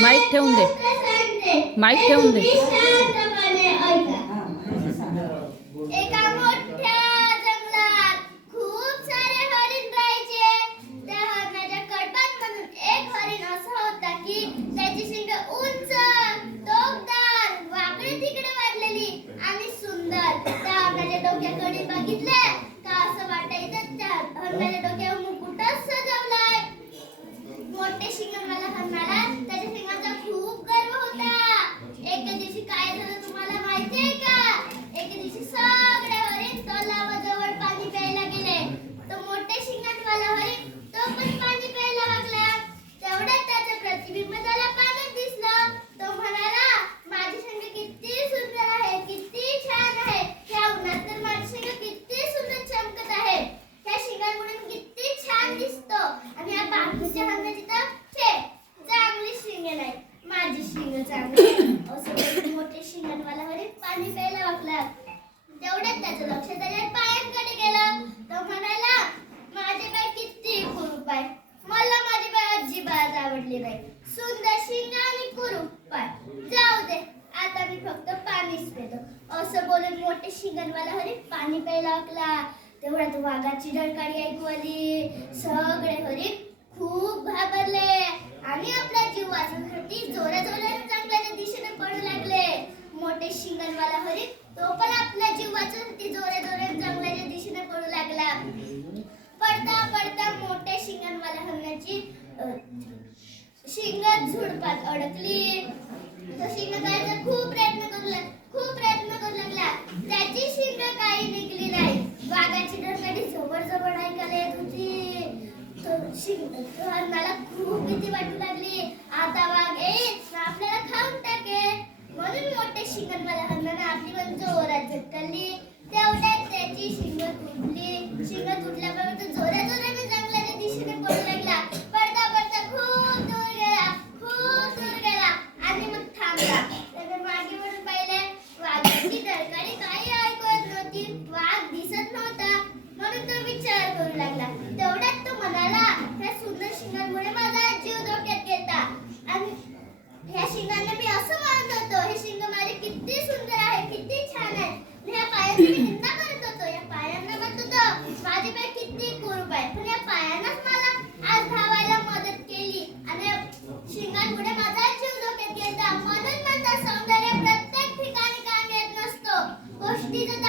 Mic ठेवून दे, mic ठेवून दे. एका मोठ्या जंगलात खूप सारे हरिण राहायचे. त्या हरणाच्या कळपात म्हणून एक हरिण असा होता की त्याची शिंग उंच, टोकदार, वाकडे तिकडे वाढलेली आणि सुंदर. त्या हरणाच्या डोक्याकडे बघितले का असं वाटायचं त्या हरणाच्या डोक्यावर मुकुटच सजवलाय. मोठे शिंगांवाला हरणाला त्याच्या शिंगाचा खूप गर्व होता. एके दिवशी काय झालं तुम्हाला माहितीये का? एके दिवशी सगळे हरिण तलावाजवळ पाणी प्यायला गेले. तो मोठे शिंगांवाला हरिण तो पण पाणी प्यायला लागला. तेवढ्यात त्याचं प्रतिबिंब त्याला पाण्यात दिसलं. तो म्हणाला, माझी शिंग किती सुंदर आहे, किती छान आहे. ह्या उन्हात तर माझी शिंग किती सुंदर चमकत आहे. ह्या शिंगांमुळे मी किती छान दिसतो. आणि या बाकीच्या हरणाची तर छे, चांगली शिंग नाही, माझी शिंग चांगली आहे. असं बोलून मोठे शिंगांवाला हरिण पाणी प्यायला लागला. तेवढ्यात त्याचं लक्ष त्याच्या पायांकडे गेलं. तो म्हणाला, माझे पाय किती कुरूप आहे. मला माझी पाय अजिबात आवडली नाही. सुंदर शिंग आणि कुरूप पाय, जाऊ दे, आता मी फक्त पाणीच पितो. असं बोलून मोठे शिंगांवाला हरिण पाणी प्यायला लागला. तेवढ्यात वाघाची डरकाळी ऐकू आली. सगळे हरिण खूप घाबरले आणि आपला जीव वाचवण्यासाठी जोराजोराने जंगलाच्या दिशेने पळू लागले. मोठे शिंगांवाला हरिण तो पण आपला जीव वाचवण्यासाठी जोराजोराने जंगलाच्या दिशेने पळू लागला. पडता पडता मोठ्या शिंगांवाला हरणाची शिंग झुडपात अडकली. तो शिंग काढायचा खूप प्रयत्न करू लागला. त्याची शिंग काही निघली नाही. वाघाची डरकाळी जवळ जवळ ऐकायला येत होती. हरणाला खूप भीती वाटू लागली. आता वाघ येईल आपल्याला खाऊन टाकेल. म्हणून मोठे शिंगांवाला हरणाने आपली पण जोरात झटकली. तेवढ्यात त्याची शिंग तुटली. शिंग तुटल्याबरोबर तो जोराजोराने जंगलाच्या दिशेने पळू लागला. पडता पडता खूप दूर गेला आणि मग थांबला. त्याने मागे वळून पाहिले. वाघाची डरकाळी काही ऐकू येत नव्हती. वाघ दिसत नव्हता. म्हणून तो विचार करू लागला. तेवढ्यात तो म्हणाला, ह्या सुंदर शिंगांमुळे माझा जीव धोक्यात गेला. आणि ह्या शिंगांना मी असं मानत होतो, हे शिंग माझे किती सुंदर आहे, किती छान आहे. ह्या पायांची मी निंदा करत होतो. या पायांना म्हणत होतो माझे पाय किती कुरूप आहे. पण या पायांनाच मला आज धावायला मदत केली आणि या शिंगांमुळे माझा जीव धोक्यात गेला. म्हणून म्हणतात सौंदर्य प्रत्येक ठिकाणी कामी येत नसतो. गोष्टीचं